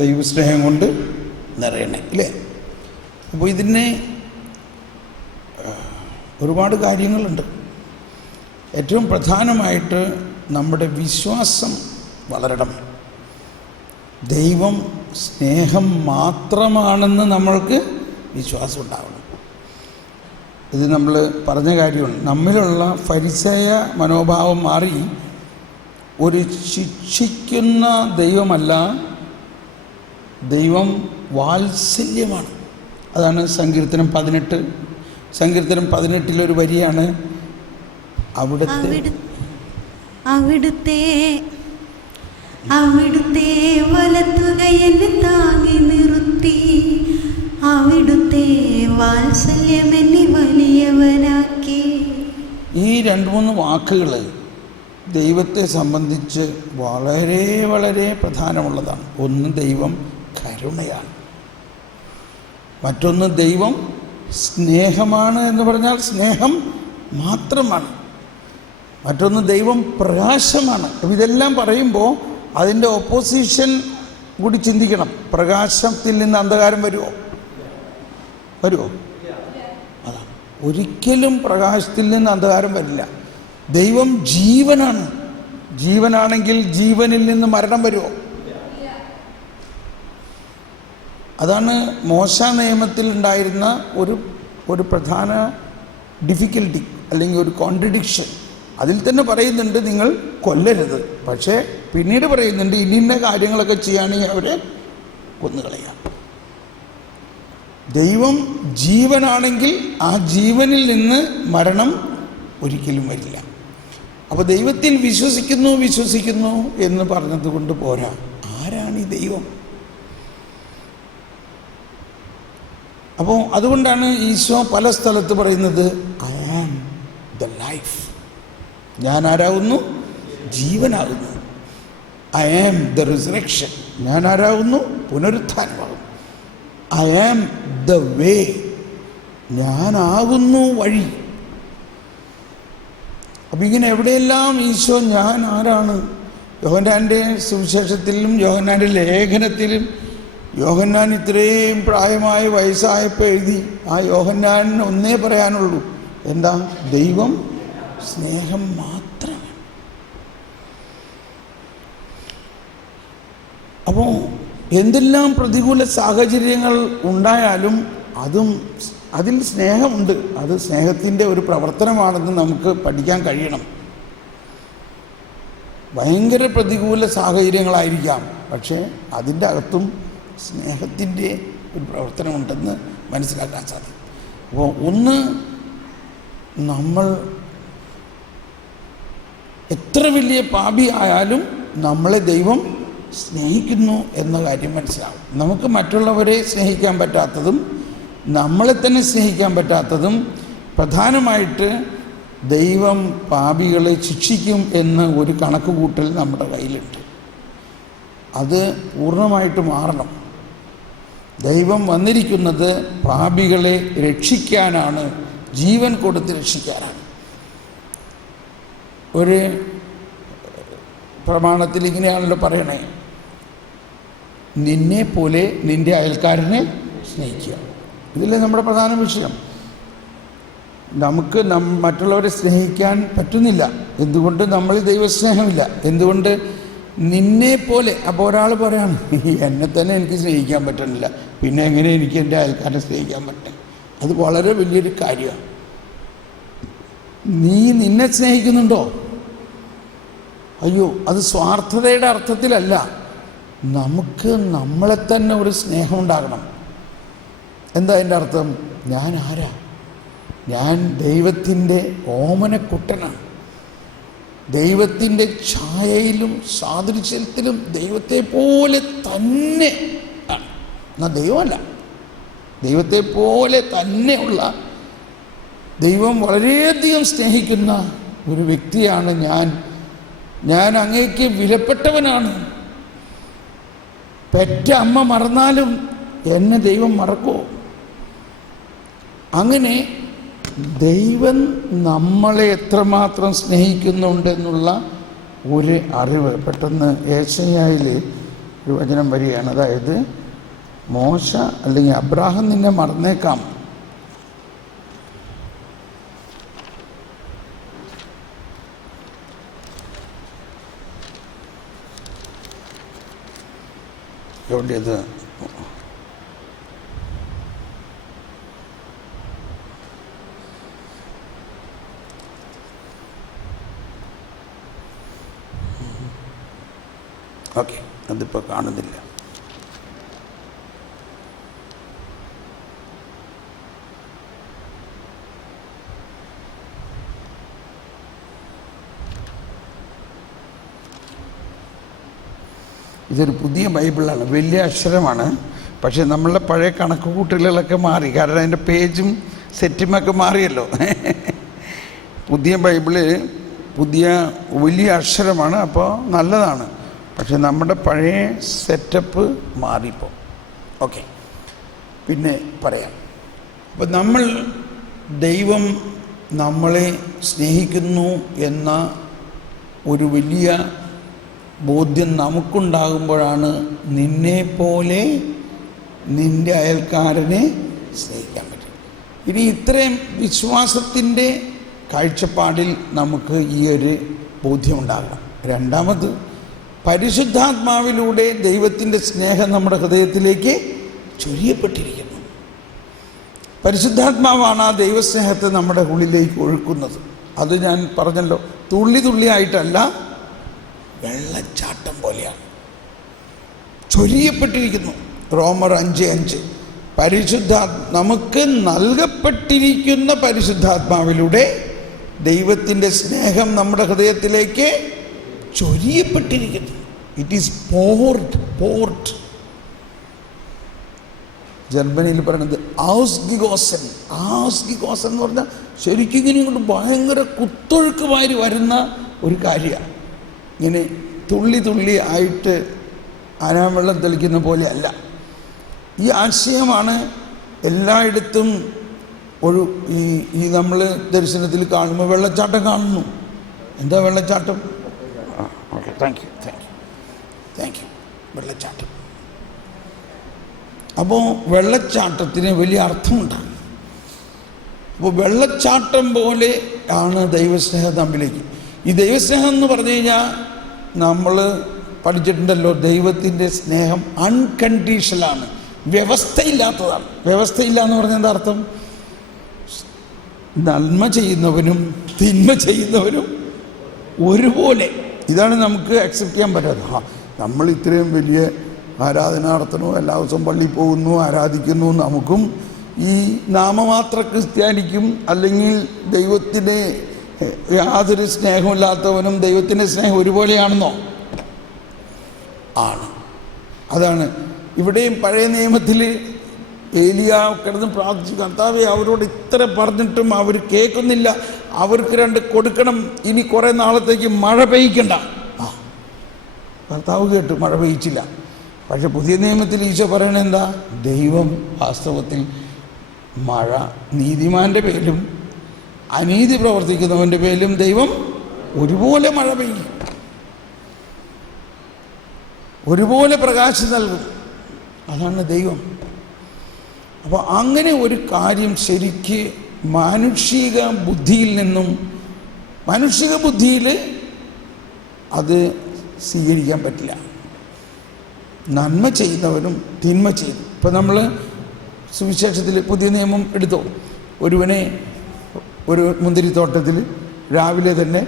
ദൈവസ്നേഹം കൊണ്ട് നിറയണേ, ഇല്ലേ? അപ്പോൾ ഇതിന് ഒരുപാട് കാര്യങ്ങളുണ്ട്. ഏറ്റവും പ്രധാനമായിട്ട് നമ്മുടെ വിശ്വാസം വളരണം. ദൈവം സ്നേഹം മാത്രമാണെന്ന് നമ്മൾക്ക് വിശ്വാസം ഉണ്ടാവണം. ഇത് നമ്മൾ പറഞ്ഞ കാര്യമാണ്. നമ്മിലുള്ള ഫരിസേയ മനോഭാവം മാറി ഒരു ശിക്ഷിക്കുന്ന ദൈവമല്ല, ദൈവം വാത്സല്യമാണ്. അതാണ് സങ്കീർത്തനം 18 വരിയാണ്, അവിടുത്തെ വലത്തുകൈ എന്നെ താങ്ങി നിർത്തി, അവിടുത്തെ വാത്സല്യം എന്നെ വലിയവനാക്കി. ഈ 2-3 വാക്കുകൾ ദൈവത്തെ സംബന്ധിച്ച് വളരെ വളരെ പ്രധാനമുള്ളതാണ്. ഒന്ന്, ദൈവം കരുണയാണ്. മറ്റൊന്ന്, ദൈവം സ്നേഹമാണ് എന്ന് പറഞ്ഞാൽ സ്നേഹം മാത്രമാണ്. മറ്റൊന്ന്, ദൈവം പ്രകാശമാണ്. ഇതെല്ലാം പറയുമ്പോൾ അതിൻ്റെ ഓപ്പോസിഷൻ കൂടി ചിന്തിക്കണം. പ്രകാശത്തിൽ നിന്ന് അന്ധകാരം വരുമോ? അതാണ്, ഒരിക്കലും പ്രകാശത്തിൽ നിന്ന് അന്ധകാരം വരില്ല. ദൈവം ജീവനാണ്. ജീവനാണെങ്കിൽ ജീവനിൽ നിന്ന് മരണം വരുമോ? അതാണ് മോശ നിയമത്തിൽ ഉണ്ടായിരുന്ന ഒരു പ്രധാന ഡിഫിക്കൽട്ടി, അല്ലെങ്കിൽ ഒരു കോൺട്രഡിക്ഷൻ. അതിൽ തന്നെ പറയുന്നുണ്ട് നിങ്ങൾ കൊല്ലരുത്, പക്ഷേ പിന്നീട് പറയുന്നുണ്ട് ഇന്ന കാര്യങ്ങളൊക്കെ ചെയ്യുകയാണെങ്കിൽ അവരെ കൊന്നുകളയാം. ദൈവം ജീവനാണെങ്കിൽ ആ ജീവനിൽ നിന്ന് മരണം ഒരിക്കലും വരില്ല. അപ്പോൾ ദൈവത്തിൽ വിശ്വസിക്കുന്നു എന്ന് പറഞ്ഞതുകൊണ്ട് പോരാ. ആരാണ് ഈ ദൈവം? അപ്പോൾ അതുകൊണ്ടാണ് ഈശോ പല സ്ഥലത്ത് പറയുന്നത്, ഐ ആം ദ ലൈഫ്. ഞാൻ ആരാകുന്നു? ജീവനാകുന്നു. I am the resurrection. ഞാൻ ആരാകുന്നു? പുനരുത്ഥാനമാകുന്നു. I am the way. ഞാനാകുന്നു വഴി. അപ്പം ഇങ്ങനെ എവിടെയെല്ലാം ഈശോ ഞാൻ ആരാണ്? യോഹന്നാൻ്റെ സുവിശേഷത്തിലും യോഹന്നാൻ്റെ ലേഖനത്തിലും യോഹന്നാൻ ഇത്രയും പ്രായമായ വയസ്സായപ്പോൾ എഴുതി. ആ യോഹന്നാൻ ഒന്നേ പറയാനുള്ളൂ, എന്താ? ദൈവം സ്നേഹം മാത്രമാണ്. അപ്പോൾ എന്തെല്ലാം പ്രതികൂല സാഹചര്യങ്ങൾ ഉണ്ടായാലും അതിൽ സ്നേഹമുണ്ട്. അത് സ്നേഹത്തിൻ്റെ ഒരു പ്രവർത്തനമാണെന്ന് നമുക്ക് പഠിക്കാൻ കഴിയണം. ഭയങ്കര പ്രതികൂല സാഹചര്യങ്ങളായിരിക്കാം, പക്ഷേ അതിൻ്റെ അകത്തും സ്നേഹത്തിൻ്റെ ഒരു പ്രവർത്തനമുണ്ടെന്ന് മനസ്സിലാക്കാൻ സാധിക്കും. അപ്പോൾ ഒന്ന്, നമ്മൾ എത്ര വലിയ പാപി ആയാലും നമ്മളെ ദൈവം സ്നേഹിക്കുന്നു എന്ന കാര്യം മനസ്സിലാവും. നമുക്ക് മറ്റുള്ളവരെ സ്നേഹിക്കാൻ പറ്റാത്തതും നമ്മളെ തന്നെ സ്നേഹിക്കാൻ പറ്റാത്തതും പ്രധാനമായിട്ട് ദൈവം പാപികളെ ശിക്ഷിക്കും എന്ന ഒരു കണക്കുകൂട്ടൽ നമ്മുടെ കയ്യിലുണ്ട്. അത് പൂർണ്ണമായിട്ട് മാറണം. ദൈവം വന്നിരിക്കുന്നത് പാപികളെ രക്ഷിക്കാനാണ്, ജീവൻ കൊടുത്ത് രക്ഷിക്കാനാണ്. ഒരു പ്രമാണത്തിൽ ഇങ്ങനെയാണല്ലോ പറയണേ, നിന്നെ പോലെ നിൻ്റെ അയൽക്കാരനെ സ്നേഹിക്കുക. ഇതിലെ നമ്മുടെ പ്രധാന വിഷയം. നമുക്ക് മറ്റുള്ളവരെ സ്നേഹിക്കാൻ പറ്റുന്നില്ല. എന്തുകൊണ്ട്? നമ്മളിൽ ദൈവസ്നേഹമില്ല. എന്തുകൊണ്ട്? നിന്നെ പോലെ. അപ്പോൾ ഒരാൾ പറയാണ്, എന്നെ തന്നെ എനിക്ക് സ്നേഹിക്കാൻ പറ്റുന്നില്ല, പിന്നെ എങ്ങനെ എനിക്ക് എൻ്റെ അയൽക്കാരനെ സ്നേഹിക്കാൻ പറ്റും? അത് വളരെ വലിയൊരു കാര്യമാണ്. നീ നിന്നെ സ്നേഹിക്കുന്നുണ്ടോ? അയ്യോ, അത് സ്വാർത്ഥതയുടെ അർത്ഥത്തിലല്ല. നമുക്ക് നമ്മളെ തന്നെ ഒരു സ്നേഹം ഉണ്ടാകണം. എന്താ അതിൻ്റെ അർത്ഥം? ഞാൻ ആരാ? ഞാൻ ദൈവത്തിൻ്റെ ഓമനക്കുട്ടനാണ്. ദൈവത്തിൻ്റെ ഛായയിലും സാദൃശ്യത്തിലും ദൈവത്തെ പോലെ തന്നെ ആണ്. എന്നാൽ ദൈവമല്ല, ദൈവത്തെ പോലെ തന്നെയുള്ള, ദൈവം വളരെയധികം സ്നേഹിക്കുന്ന ഒരു വ്യക്തിയാണ് ഞാൻ. ഞാൻ അങ്ങേക്ക് വിലപ്പെട്ടവനാണ്. പെറ്റ അമ്മ മറന്നാലും എന്നെ ദൈവം മറക്കുമോ? അങ്ങനെ ദൈവം നമ്മളെ എത്രമാത്രം സ്നേഹിക്കുന്നുണ്ടെന്നുള്ള ഒരു അറിവ്. പെട്ടെന്ന് യേശയ്യായിൽ ഒരു വചനം വരികയാണ്. അതായത് മോശ അല്ലെങ്കിൽ അബ്രാഹാം നിന്നെ മറന്നേക്കാം, എവിടെയത് ഓക്കെ, അതിപ്പോൾ കാണുന്നില്ല. ഇതൊരു പുതിയ ബൈബിളാണ്, വലിയ അക്ഷരമാണ്. പക്ഷേ നമ്മളുടെ പഴയ കണക്ക് കൂട്ടലുകളൊക്കെ മാറി, കാരണം അതിൻ്റെ പേജും സെറ്റുമൊക്കെ മാറിയല്ലോ. പുതിയ ബൈബിള് പുതിയ വലിയ അക്ഷരമാണ്, അപ്പോൾ നല്ലതാണ്. പക്ഷെ നമ്മുടെ പഴയ സെറ്റപ്പ് മാറിപ്പോൾ. ഓക്കെ, പിന്നെ പറയാം. അപ്പം ദൈവം നമ്മളെ സ്നേഹിക്കുന്നു എന്ന ഒരു വലിയ ബോധ്യം നമുക്കുണ്ടാകുമ്പോഴാണ് നിന്നെപ്പോലെ നിൻ്റെ അയൽക്കാരനെ സ്നേഹിക്കാൻ പറ്റും. ഇനി ഇത്രയും വിശ്വാസത്തിൻ്റെ കാഴ്ചപ്പാടിൽ നമുക്ക് ഈ ഒരു ബോധ്യമുണ്ടാകണം. രണ്ടാമത്, പരിശുദ്ധാത്മാവിലൂടെ ദൈവത്തിൻ്റെ സ്നേഹം നമ്മുടെ ഹൃദയത്തിലേക്ക് ചൊരിയപ്പെട്ടിരിക്കുന്നു. പരിശുദ്ധാത്മാവാണ് ആ ദൈവസ്നേഹത്തെ നമ്മുടെ ഉള്ളിലേക്ക് ഒഴുക്കുന്നത്. അത് ഞാൻ പറഞ്ഞല്ലോ, തുള്ളി തുള്ളിയായിട്ടല്ല, വെള്ളച്ചാട്ടം പോലെയാണ് ചൊരിയപ്പെട്ടിരിക്കുന്നു. റോമർ 5:5 നമുക്ക് നൽകപ്പെട്ടിരിക്കുന്ന പരിശുദ്ധാത്മാവിലൂടെ ദൈവത്തിൻ്റെ സ്നേഹം നമ്മുടെ ഹൃദയത്തിലേക്ക് ചൊരിയപ്പെട്ടിരിക്കുന്നു. It is port. ജർമ്മനിയിൽ പറയുന്നത് ഔസ്ഗിഗോസൻ എന്ന് പറഞ്ഞാൽ ശരിക്കും ഇങ്ങനെ കൊണ്ട് ഭയങ്കര കുത്തൊഴുക്കുമാരി വരുന്ന ഒരു കാര്യമാണ്. ഇങ്ങനെ തുള്ളി തുള്ളി ആയിട്ട് ആരാവെള്ളം തെളിക്കുന്ന പോലെ അല്ല. ഈ ആശയമാണ് എല്ലായിടത്തും ഈ നമ്മൾ ദർശനത്തിൽ കാണുമ്പോൾ വെള്ളച്ചാട്ടം കാണുന്നു. എന്താ വെള്ളച്ചാട്ടം? Okay, thank you. വെള്ളച്ചാട്ടം. അപ്പോൾ വെള്ളച്ചാട്ടത്തിന് വലിയ അർത്ഥമുണ്ടാകും. അപ്പോൾ വെള്ളച്ചാട്ടം പോലെ ആണ് ദൈവസ്നേഹം തമ്മിലേക്ക്. ഈ ദൈവസ്നേഹം എന്ന് പറഞ്ഞു കഴിഞ്ഞാൽ നമ്മൾ പഠിച്ചിട്ടുണ്ടല്ലോ, ദൈവത്തിൻ്റെ സ്നേഹം അൺകണ്ടീഷണലാണ്, വ്യവസ്ഥയില്ലാത്തതാണ്. വ്യവസ്ഥയില്ല എന്ന് പറഞ്ഞാൽ എന്താ അർത്ഥം? നന്മ ചെയ്യുന്നവനും തിന്മ ചെയ്യുന്നവനും ഒരുപോലെ. ഇതാണ് നമുക്ക് അക്സെപ്റ്റ് ചെയ്യാൻ പറ്റാത്തത്. നമ്മൾ ഇത്രയും വലിയ ആരാധന നടത്തണു, എല്ലാ ദിവസവും പള്ളിയിൽ പോകുന്നു, ആരാധിക്കുന്നു, നമുക്കും ഈ നാമമാത്ര ക്രിസ്ത്യാനിക്കും അല്ലെങ്കിൽ ദൈവത്തിന് യാതൊരു സ്നേഹമില്ലാത്തവനും ദൈവത്തിൻ്റെ സ്നേഹം ഒരുപോലെയാണെന്നോ? ആണ്. അതാണ് ഇവിടെയും പഴയ നിയമത്തിൽ ഏലിയ കിടന്ന് പ്രാർത്ഥിച്ചു, കർത്താവേ അവരോട് ഇത്ര പറഞ്ഞിട്ടും അവർ കേൾക്കുന്നില്ല, അവർക്ക് 2 കൊടുക്കണം, ഇനി കുറേ നാളത്തേക്ക് മഴ പെയ്യിക്കണ്ട. കർത്താവ് കേട്ടു, മഴ പെയ്യിച്ചില്ല. പക്ഷെ പുതിയ നിയമത്തിൽ ഈശോ പറയണത് എന്താ? ദൈവം വാസ്തവത്തിൽ മഴ നീതിമാൻ്റെ പേരിലും അനീതി പ്രവർത്തിക്കുന്നവൻ്റെ പേരിലും ദൈവം ഒരുപോലെ മഴ പെയ്യും, ഒരുപോലെ പ്രകാശം നൽകും. അതാണ് ദൈവം. അപ്പോൾ അങ്ങനെ ഒരു കാര്യം ശരിക്ക് മാനുഷിക ബുദ്ധിയിൽ നിന്നും, മാനുഷിക ബുദ്ധിയിൽ അത് സ്വീകരിക്കാൻ പറ്റില്ല. നന്മ ചെയ്യുന്നവനും തിന്മ ചെയ്തു. ഇപ്പം നമ്മൾ സുവിശേഷത്തിൽ പുതിയ നിയമം എടുത്തോ, ഒരുവനെ ഒരു മുന്തിരിത്തോട്ടത്തിൽ രാവിലെ തന്നെ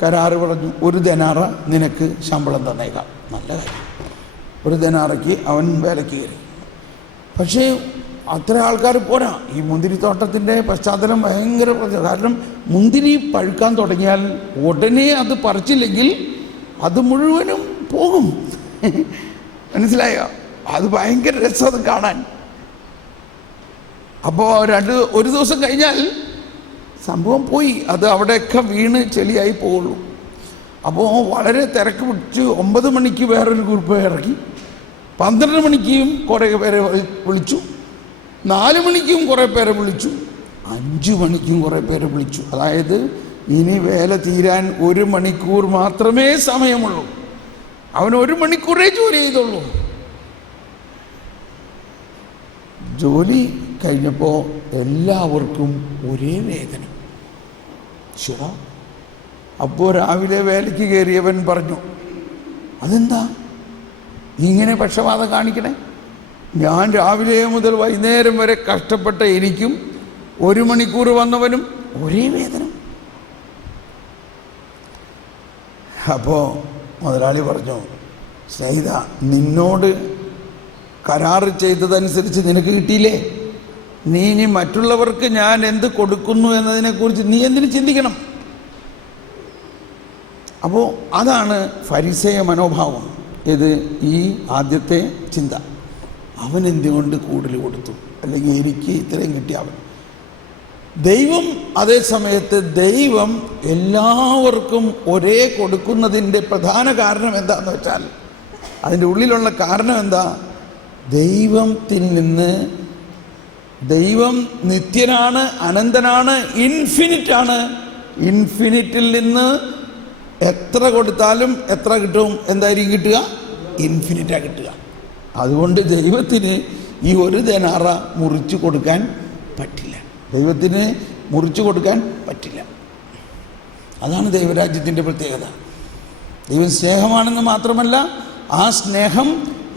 കരാറ് പറഞ്ഞു, 1 ദനാറ നിനക്ക് ശമ്പളം തന്നേക്കാം. നല്ല കാര്യം, 1 ദനാറയ്ക്ക് അവൻ വേലയ്ക്ക് കയറി. പക്ഷേ അത്ര ആൾക്കാർ പോരാ. ഈ മുന്തിരിത്തോട്ടത്തിൻ്റെ പശ്ചാത്തലം ഭയങ്കര പ്രശ്നം. കാരണം മുന്തിരി പഴുക്കാൻ തുടങ്ങിയാൽ ഉടനെ അത് പറിച്ചില്ലെങ്കിൽ അത് മുഴുവനും പോകും. മനസ്സിലായോ? അത് ഭയങ്കര രസം അത് കാണാൻ. അപ്പോൾ ഒരു ദിവസം കഴിഞ്ഞാൽ സംഭവം പോയി, അത് അവിടെയൊക്കെ വീണ് ചെളിയായി പോവുള്ളൂ. അപ്പോൾ വളരെ തിരക്ക് പിടിച്ച് 9 മണിക്ക് വേറൊരു ഗ്രൂപ്പ് ഇറക്കി, 12 മണിക്കും കുറേ പേരെ വിളിച്ചു, 4 മണിക്കും കുറേ പേരെ വിളിച്ചു, 5 മണിക്കും കുറേ പേരെ വിളിച്ചു. അതായത് ഇനി വേല തീരാൻ 1 മണിക്കൂർ മാത്രമേ സമയമുള്ളൂ. അവൻ 1 മണിക്കൂറേ ജോലി ചെയ്തുള്ളൂ. ജോലി കഴിഞ്ഞപ്പോൾ എല്ലാവർക്കും ഒരേ വേദന. ശരിയാ. അപ്പോൾ രാവിലെ വേലയ്ക്ക് കയറിയവൻ പറഞ്ഞു, അതെന്താ ഇങ്ങനെ പക്ഷപാതം കാണിക്കണേ? ഞാൻ രാവിലെ മുതൽ വൈകുന്നേരം വരെ കഷ്ടപ്പെട്ട എനിക്കും 1 മണിക്കൂർ വന്നവനും ഒരേ വേദന. അപ്പോൾ മുതലാളി പറഞ്ഞു, സ്നേഹിത, നിന്നോട് കരാറ് ചെയ്തതനുസരിച്ച് നിനക്ക് കിട്ടിയില്ലേ? നീ ഇനി മറ്റുള്ളവർക്ക് ഞാൻ എന്ത് കൊടുക്കുന്നു എന്നതിനെക്കുറിച്ച് നീ എന്തിനു ചിന്തിക്കണം? അപ്പോൾ അതാണ് ഫരിസേയ മനോഭാവം. ഇത് ഈ ആദ്യത്തെ ചിന്ത. അവൻ എന്തുകൊണ്ട് കൂടുതൽ കൊടുത്തു, അല്ലെങ്കിൽ എനിക്ക് ഇത്രയും കിട്ടിയ അവൻ. ദൈവം അതേ സമയത്ത് ദൈവം എല്ലാവർക്കും ഒരേ കൊടുക്കുന്നതിൻ്റെ പ്രധാന കാരണം എന്താണെന്ന് വെച്ചാൽ, അതിൻ്റെ ഉള്ളിലുള്ള കാരണം എന്താ? ദൈവത്തിൽ നിന്ന്, ദൈവം നിത്യനാണ്, അനന്തനാണ്, ഇൻഫിനിറ്റാണ്. ഇൻഫിനിറ്റിൽ നിന്ന് എത്ര കൊടുത്താലും എത്ര കിട്ടും? എന്തായിരിക്കും കിട്ടുക? ഇൻഫിനിറ്റാണ് കിട്ടുക. അതുകൊണ്ട് ദൈവത്തിന് ഈ 1 ദനാറ മുറിച്ച് കൊടുക്കാൻ പറ്റില്ല. ദൈവത്തിന് മുറിച്ച് കൊടുക്കാൻ പറ്റില്ല. അതാണ് ദൈവരാജ്യത്തിൻ്റെ പ്രത്യേകത. ദൈവം സ്നേഹമാണെന്ന് മാത്രമല്ല, ആ സ്നേഹം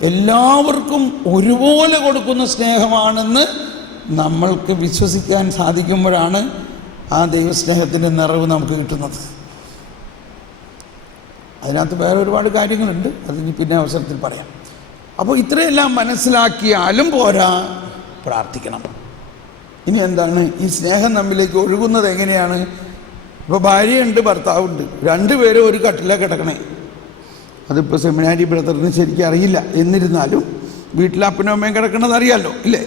എല്ലാവർക്കും ഒരുപോലെ കൊടുക്കുന്ന സ്നേഹമാണെന്ന് നമ്മൾക്ക് വിശ്വസിക്കാൻ സാധിക്കുമ്പോഴാണ് ആ ദൈവസ്നേഹത്തിൻ്റെ നിറവ് നമുക്ക് കിട്ടുന്നത്. അതിനകത്ത് വേറെ ഒരുപാട് കാര്യങ്ങളുണ്ട്, അതിന് പിന്നെ അവസരത്തിൽ പറയാം. അപ്പോൾ ഇത്രയെല്ലാം മനസ്സിലാക്കിയാലും പോരാ, പ്രാർത്ഥിക്കണം. ഇനി എന്താണ് ഈ സ്നേഹം നമ്മിലേക്ക് ഒഴുകുന്നത്? എങ്ങനെയാണ്? ഇപ്പോൾ ഭാര്യയുണ്ട്, ഭർത്താവുണ്ട്, 2 പേരും ഒരു കട്ടിലാണ് കിടക്കണേ. അതിപ്പോൾ സെമിനാരി ബ്രദറിന് ശരിക്കും അറിയില്ല. എന്നിരുന്നാലും വീട്ടിൽ അപ്പനും അമ്മയും കിടക്കണത് അറിയാമല്ലോ, ഇല്ലേ?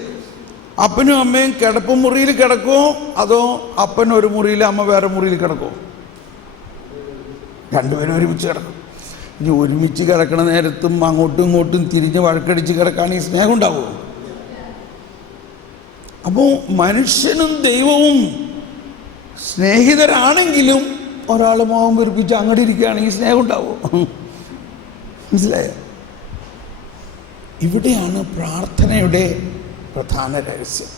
അപ്പനും അമ്മയും കിടപ്പ് മുറിയിൽ കിടക്കുമോ, അതോ അപ്പൻ ഒരു മുറിയിൽ അമ്മ വേറെ മുറിയിൽ കിടക്കുമോ? 2 പേരും ഒരുമിച്ച് കിടക്കും. ഇനി ഒരുമിച്ച് കിടക്കണ നേരത്തും അങ്ങോട്ടും ഇങ്ങോട്ടും തിരിഞ്ഞ് വഴക്കടിച്ച് കിടക്കുകയാണെങ്കിൽ സ്നേഹം ഉണ്ടാവുമോ? അപ്പോൾ മനുഷ്യനും ദൈവവും സ്നേഹിതരാണെങ്കിലും ഒരാൾ മോഹം വെറുപ്പിച്ച് അങ്ങോട്ട് ഇരിക്കുകയാണെങ്കിൽ സ്നേഹം ഉണ്ടാവുമോ? മനസ്സിലായോ? ഇവിടെയാണ് പ്രാർത്ഥനയുടെ പ്രധാന രഹസ്യം.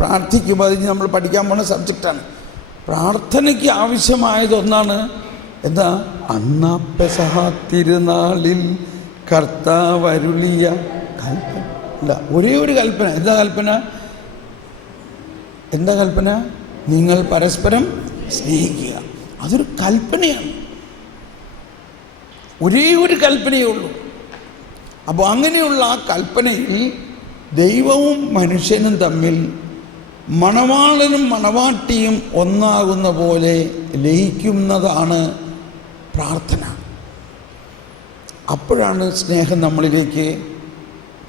പ്രാർത്ഥിക്കുമ്പോൾ അതിന് നമ്മൾ പഠിക്കാൻ പോകുന്ന സബ്ജക്റ്റാണ്. പ്രാർത്ഥനയ്ക്ക് ആവശ്യമായതൊന്നാണ്. എന്താ? അന്നാ പെസഹ തിരുനാളിൽ കർത്താവരുളിയ കൽപ്പന. അല്ല, ഒരേ ഒരു കൽപ്പന. എന്താ കൽപ്പന? എന്താ കൽപ്പന? നിങ്ങൾ പരസ്പരം സ്നേഹിക്കുക. അതൊരു കൽപ്പനയാണ്. ഒരേ ഒരു കൽപ്പനയേ ഉള്ളൂ. അപ്പോൾ അങ്ങനെയുള്ള ആ കൽപ്പനയിൽ ദൈവവും മനുഷ്യനും തമ്മിൽ മണവാളനും മണവാട്ടിയും ഒന്നാകുന്ന പോലെ ലയിക്കുന്നതാണ് പ്രാർത്ഥന. അപ്പോഴാണ് സ്നേഹം നമ്മളിലേക്ക്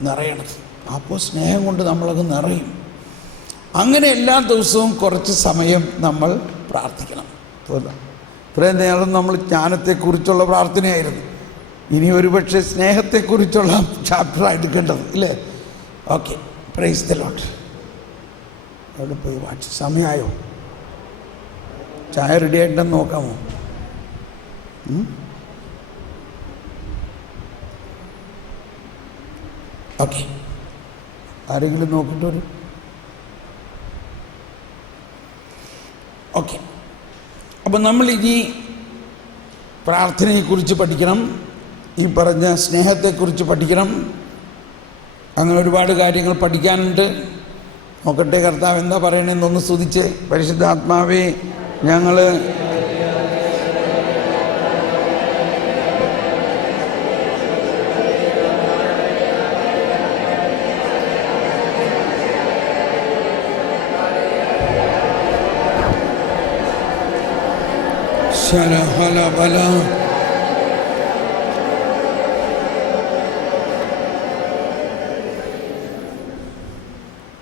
നിറയണത്. അപ്പോൾ സ്നേഹം കൊണ്ട് നമ്മളത് നിറയും. അങ്ങനെ എല്ലാ ദിവസവും കുറച്ച് സമയം നമ്മൾ പ്രാർത്ഥിക്കണം. ഇത്രയും നേരം നമ്മൾ ജ്ഞാനത്തെക്കുറിച്ചുള്ള പ്രാർത്ഥനയായിരുന്നു. ഇനി ഒരുപക്ഷെ സ്നേഹത്തെക്കുറിച്ചുള്ള ചാപ്റ്ററാണ് എടുക്കേണ്ടത്, ഇല്ലേ? Okay, praise the Lord. അവിടെ പോയി വാച്ച്. സമയമായോ? ചായ റെഡി ആയിട്ടുണ്ടെന്ന് നോക്കാമോ? ഓക്കെ, ആരെങ്കിലും നോക്കിയിട്ട് വരും? ഓക്കെ. അപ്പം നമ്മളിനി പ്രാർത്ഥനയെക്കുറിച്ച് പഠിക്കണം, ഈ പറഞ്ഞ സ്നേഹത്തെക്കുറിച്ച് പഠിക്കണം. അങ്ങനെ ഒരുപാട് കാര്യങ്ങൾ പഠിക്കാനുണ്ട്. നോക്കട്ടെ, കർത്താവ് എന്താ പറയണമെന്നൊന്ന് സ്തുതിച്ച്. പരിശുദ്ധാത്മാവേ, ഞങ്ങൾ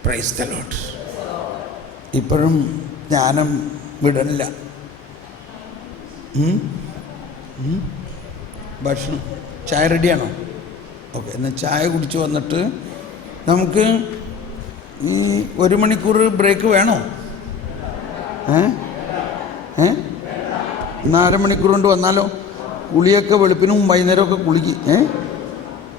പ്രൈസ് ദി ലോർഡ്. ഇപ്പോഴും ജ്ഞാനം വിടണില്ല. ഭക്ഷണം, ചായ റെഡിയാണോ? ഓക്കെ, എന്നാൽ ചായ കുടിച്ച് വന്നിട്ട് നമുക്ക് ഈ 1 മണിക്കൂർ ബ്രേക്ക് വേണോ? എന്നാൽ 1/2 മണിക്കൂർ കൊണ്ട് വന്നാലോ? കുളിയൊക്കെ വെളുപ്പിനും വൈകുന്നേരമൊക്കെ കുളിക്കും.